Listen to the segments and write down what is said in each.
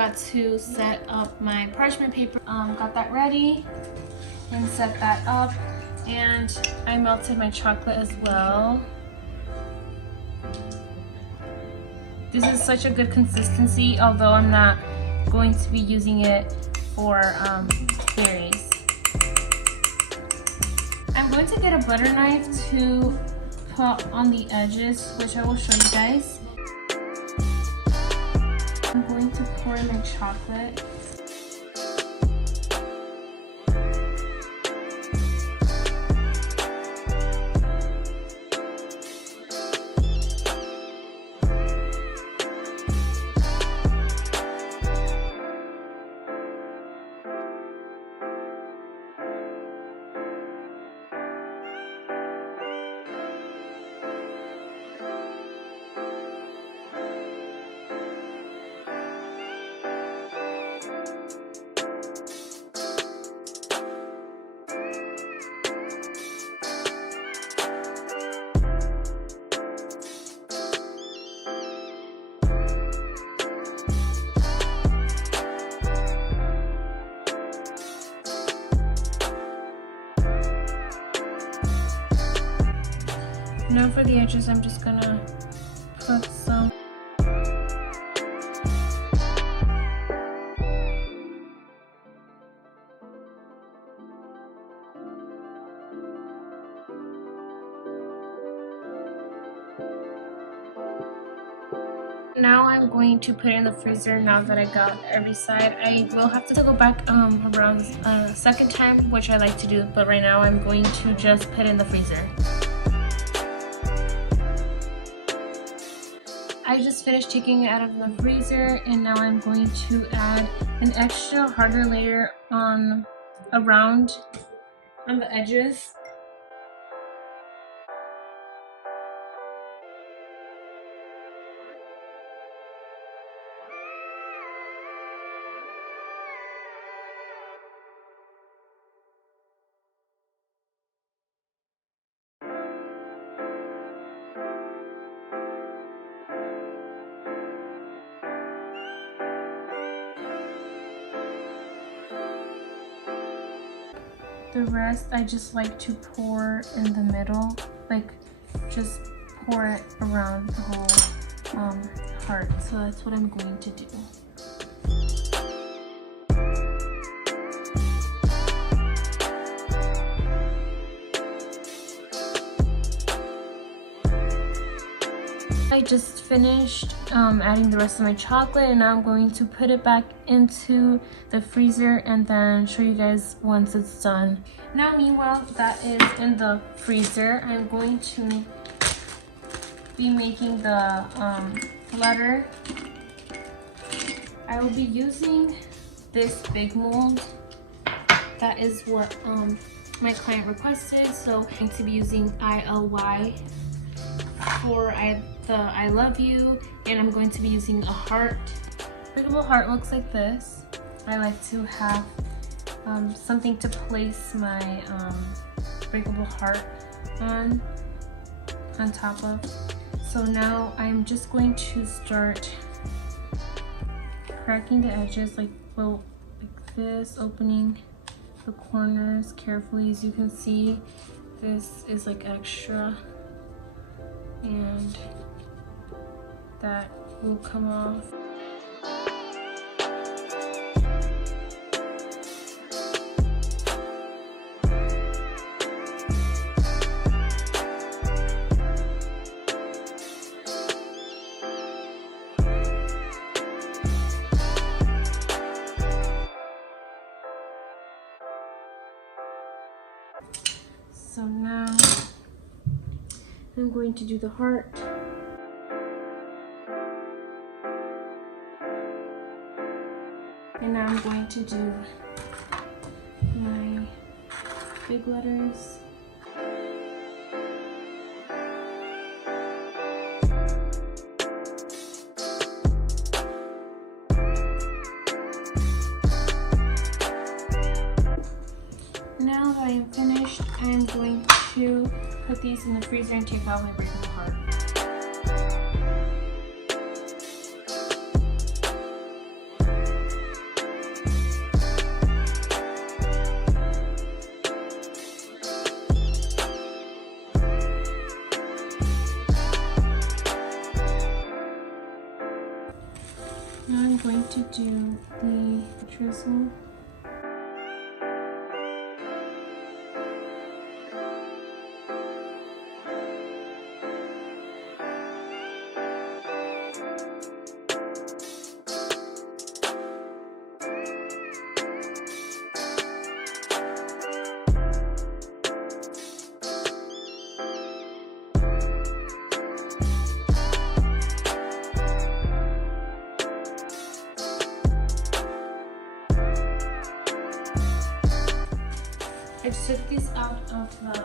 forgot to set up my parchment paper. Got that ready and set that up, and I melted my chocolate as well. This is such a good consistency, although I'm not going to be using it for berries. I'm going to get a butter knife to put on the edges, which I will show you guys. I'm going to pour in my chocolate. Now for the edges, I'm just gonna put some. Now I'm going to put it in the freezer now that I got every side. I will have to go back around a second time, which I like to do, but right now I'm going to just put it in the freezer. I just finished taking it out of the freezer, and now I'm going to add an extra harder layer around on the edges. The rest I just like to pour in the middle, like just pour it around the whole heart. So that's what I'm going to do. I just finished adding the rest of my chocolate, and now I'm going to put it back into the freezer and then show you guys once it's done. Now meanwhile that is in the freezer, I'm going to be making the letter. I will be using this big mold. That is what my client requested, so I'm going to be using ILY for the I love you, and I'm going to be using a heart. Breakable heart looks like this. I like to have something to place my breakable heart on top of. So now I'm just going to start cracking the edges like this, opening the corners carefully. As you can see, this is like extra, and that will come off. So now I'm going to do the heart. And now I'm going to do my big letters. Now that I am finished, I am going to put these in the freezer and take out my breakable heart. Now I'm going to do the drizzle. I just took these out of the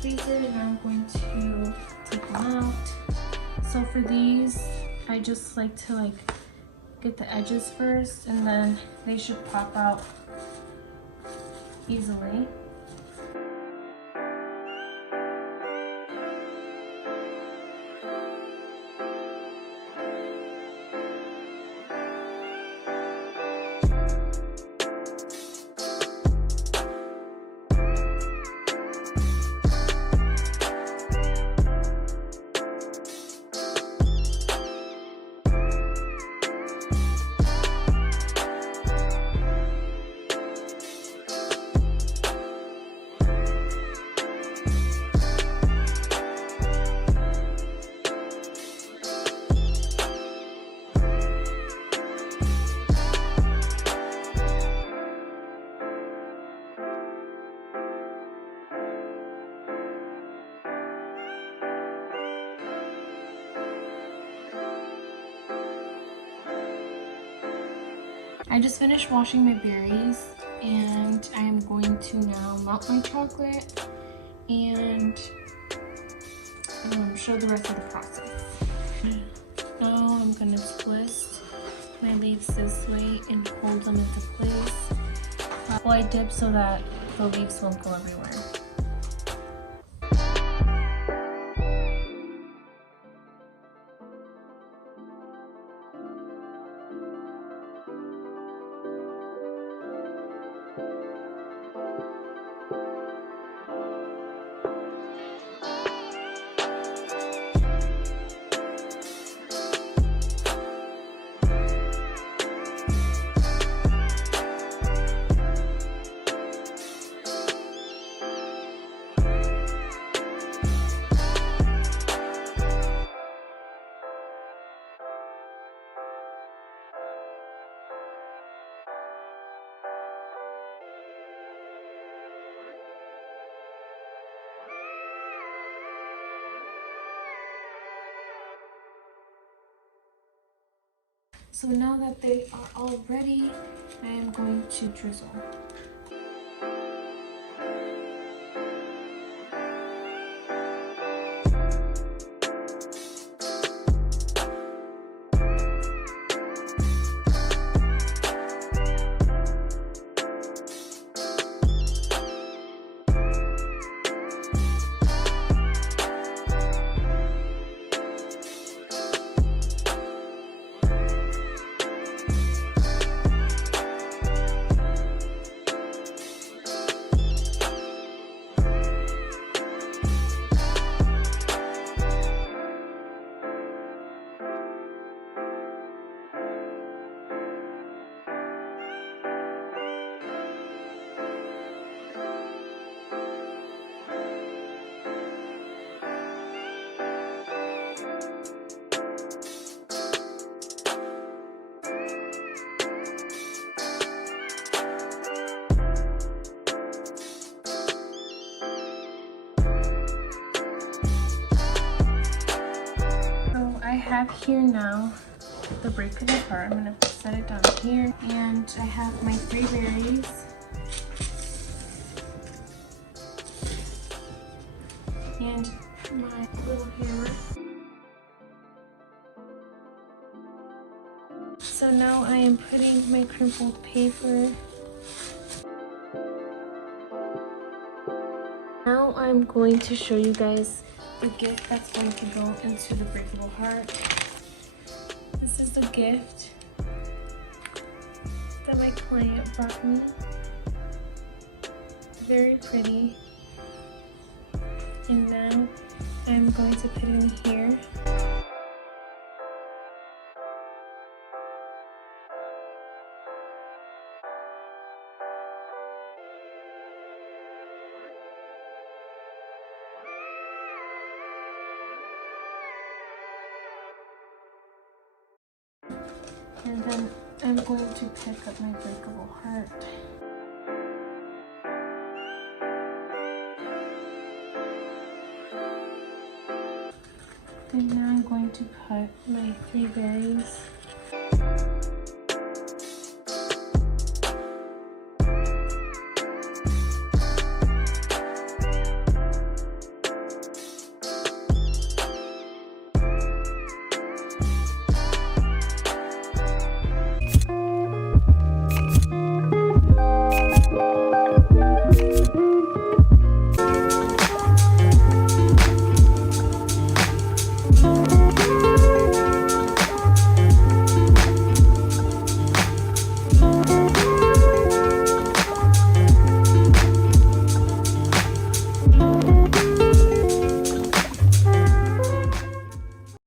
freezer and I'm going to take them out. So for these, I just like to get the edges first, and then they should pop out easily. I just finished washing my berries and I am going to now melt my chocolate and show the rest of the process. Now I'm going to twist my leaves this way and hold them into place while I dip so that the leaves won't go everywhere. So now that they are all ready, I am going to drizzle. I have here now the breakable part. I'm going to set it down here, and I have my 3 berries. And my little hammer. So now I am putting my crumpled paper. Now I'm going to show you guys the gift that's going to go into the breakable heart. This is the gift that my client brought me. Very pretty. And now I'm going to put it in here. And then I'm going to pick up my breakable heart. And now I'm going to cut my 3 berries.